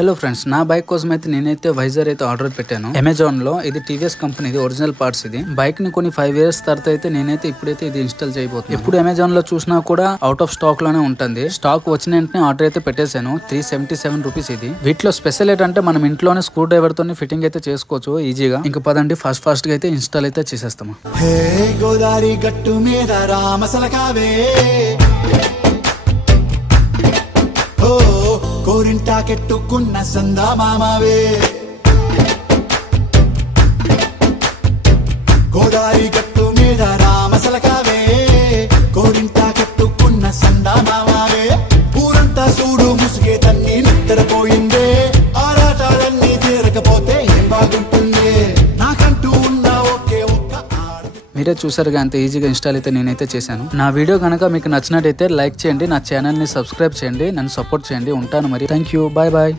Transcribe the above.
Hello friends, నా bike కోసం అయితే నేనైతే వైజర్ అయితే ఆర్డర్ పెట్టాను అమెజాన్ లో. ఇది టీవీఎస్ కంపెనీది ఒరిజినల్ పార్ట్స్. ఇది బైక్ ని కొన్ని 5 years తర్వాత అయితే నేనైతే ఇప్పుడైతే ఇది ఇన్స్టాల్ చేయబోతున్నాను. ఎప్పుడు అమెజాన్ లో చూసినా కూడా అవుట్ ఆఫ్ స్టాక్ లోనే ఉంటుంది. స్టాక్ వచ్చిన వెంటనే ఆర్డర్ అయితే పెట్టేశాను. 377 రూపీస్ ఇది. వీటిలో స్పెషల్ ఏంటంటే మనం ఇంట్లోనే స్క్రూ డ్రైవర్ తోని ఫిట్టింగ్ అయితే చేసుకోవచ్చు ఈజీగా. ఇంకా పదండి ఫాస్ట్ గా అయితే ఇన్స్టాల్ అయితే చేసేస్తాము. గోదావరి గట్టు మీద రామసలకావే కోరింటాకెట్టుకున్న సందా మామావే, గోదావరి గట్టు మీద రామసలకావే కోరింటాకెట్టుకున్న సందా మామావే, ఊరంతా చూడు ముసుగే తన్ని నిద్రపోయిందే, ఆరాటాలన్నీ తీరకపోతే ఏం బాగుంటుంది, నాకంటూ ఉన్న ఒకే ఒక్క మీరే చూసారుగా, అంత ఈజీగా ఇన్స్టాల్ అయితే నేనైతే చేశాను. నా వీడియో కనుక మీకు నచ్చినట్టయితే లైక్ చేయండి, నా ఛానల్ ని సబ్స్క్రైబ్ చేయండి, నన్ను సపోర్ట్ చేయండి. ఉంటాను మరి. Thank you, bye bye.